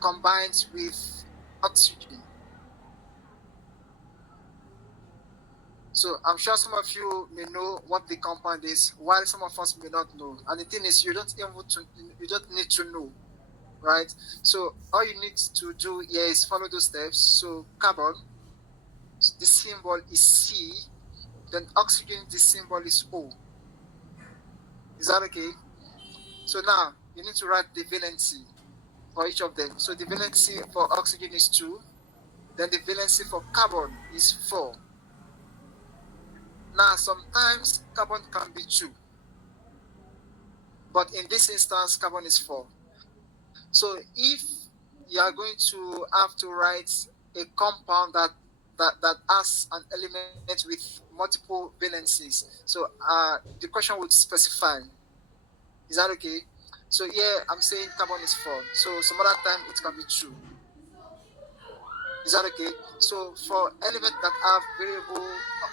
combines with oxygen. So I'm sure some of you may know what the compound is, while some of us may not know. And the thing is, you don't need to know, right? So all you need to do here is follow those steps. So carbon, the symbol is C. Then oxygen, the symbol is O. Is that okay? So now you need to write the valency for each of them. So the valency for oxygen is 2. Then the valency for carbon is 4. Now sometimes carbon can be 2. But in this instance, carbon is 4. So if you are going to have to write a compound that has an element with multiple valencies, so the question would specify. Is that okay? So here I'm saying carbon is 4. So some other time it can be 2. Is that okay? So for elements that have variable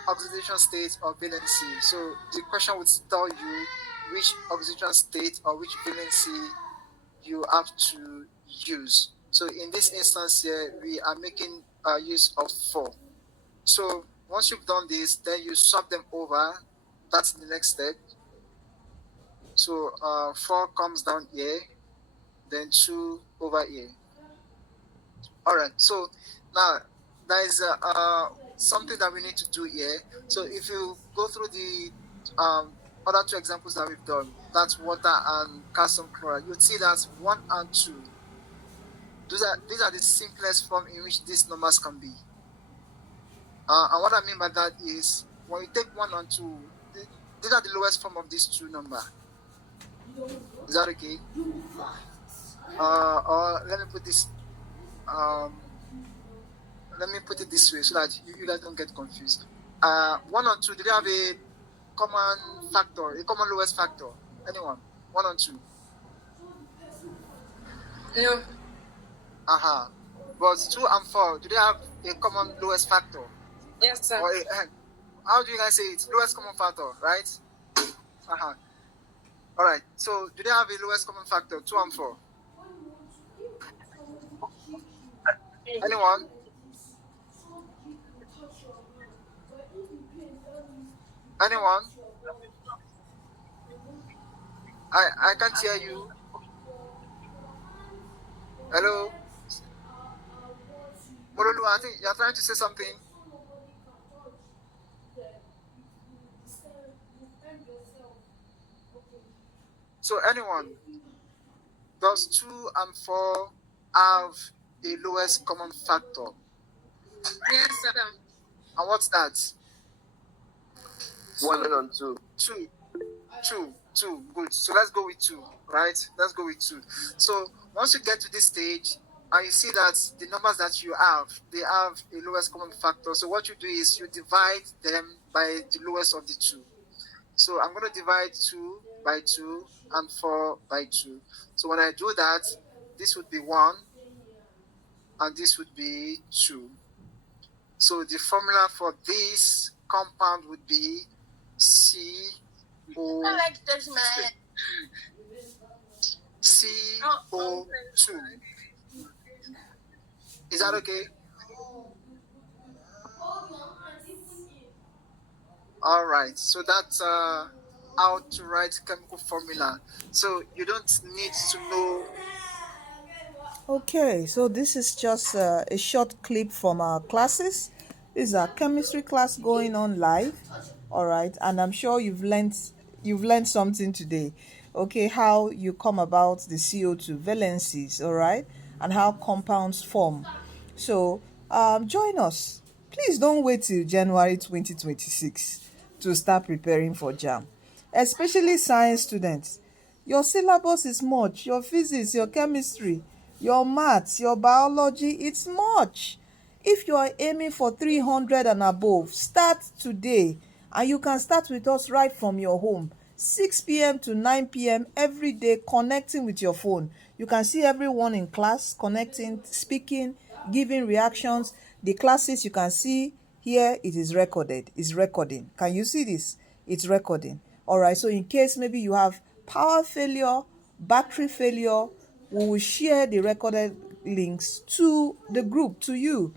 oxidation state or valency, so the question would tell you which oxidation state or which valency you have to use. So in this instance here, we are making use of 4. So once you've done this, then you swap them over. That's the next step. So 4 comes down here, then 2 over here. All right. So now there is something that we need to do here. So if you go through the other 2 examples that we've done, that's water and calcium chloride, you'll see that 1 and 2. These are the simplest form in which these numbers can be. And what I mean by that is when you take 1 and 2, these are the lowest form of these 2 numbers. Is that okay? Or let me put this. Let me put it this way so that you guys don't get confused. 1 and 2, do they have a common factor, a common lowest factor? Anyone? 1 and 2? No. But 2 and 4, do they have a common lowest factor? Yes, sir. Or how do you guys say it? Lowest common factor, right? All right. So do they have a lowest common factor? 2 and 4. Anyone? Anyone? I can't hear you. Hello? Morolu, I think you're trying to say something. So anyone? Does 2 and 4 have a lowest common factor? Yes, sir. And what's that? 1 and 2. 2. Good. So let's go with 2, right? Let's go with 2. So once you get to this stage and you see that the numbers that you have, they have a lowest common factor. So what you do is you divide them by the lowest of the 2. So I'm going to divide 2 by 2 and 4 by 2. So when I do that, this would be 1 and this would be 2. So the formula for this compound would be CO2. Is that okay? All right. So that's how to write chemical formula. So you don't need to know. Okay, so this is just a short clip from our classes. This is our chemistry class going on live. All right, and I'm sure you've learned something today. Okay, how you come about the CO2 valencies, all right, and how compounds form. So join us. Please don't wait till January 2026 to start preparing for JAMB, especially science students. Your syllabus is much. Your physics, your chemistry, your maths, your biology, it's much. If you are aiming for 300 and above, start today. And you can start with us right from your home. 6 p.m. to 9 p.m. every day, connecting with your phone. You can see everyone in class connecting, speaking, giving reactions. The classes you can see here, it is recorded. It's recording. Can you see this? It's recording. All right. So in case maybe you have power failure, battery failure, we will share the recorded links to the group, to you.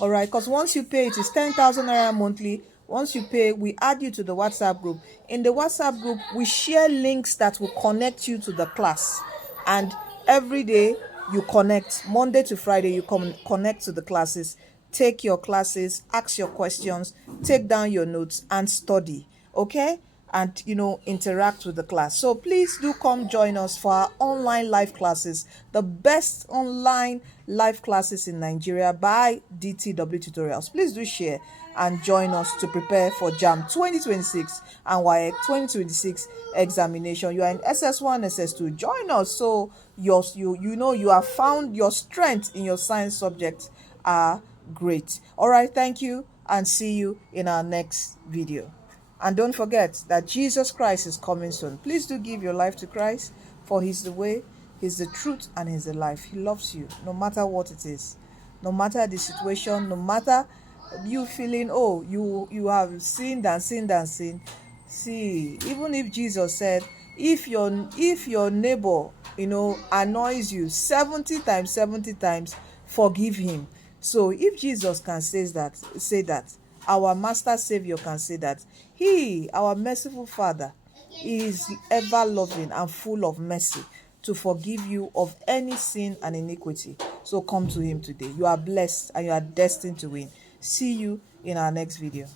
All right, because once you pay, it is 10,000 naira monthly. Once you pay, we add you to the WhatsApp group. In the WhatsApp group, we share links that will connect you to the class. And every day you connect, Monday to Friday, you connect to the classes, take your classes, ask your questions, take down your notes and study. Okay? And interact with the class. So please do come join us for our online live classes, the best online live classes in Nigeria by DTW Tutorials. Please do share and join us to prepare for JAMB 2026 and WAEC 2026 examination. You are in SS1, SS2. Join us so you have found your strength in your science subjects are great. All right, thank you and see you in our next video. And don't forget that Jesus Christ is coming soon. Please do give your life to Christ, for He's the way, He's the truth, and He's the life. He loves you, no matter what it is. No matter the situation, no matter you feeling, oh, you have sinned and sinned and sinned. See, even if Jesus said, if your neighbor, annoys you 70 times, 70 times, forgive him. So if Jesus can say that, our Master Savior can say that, He, our merciful Father, is ever loving and full of mercy to forgive you of any sin and iniquity. So come to Him today. You are blessed and you are destined to win. See you in our next video.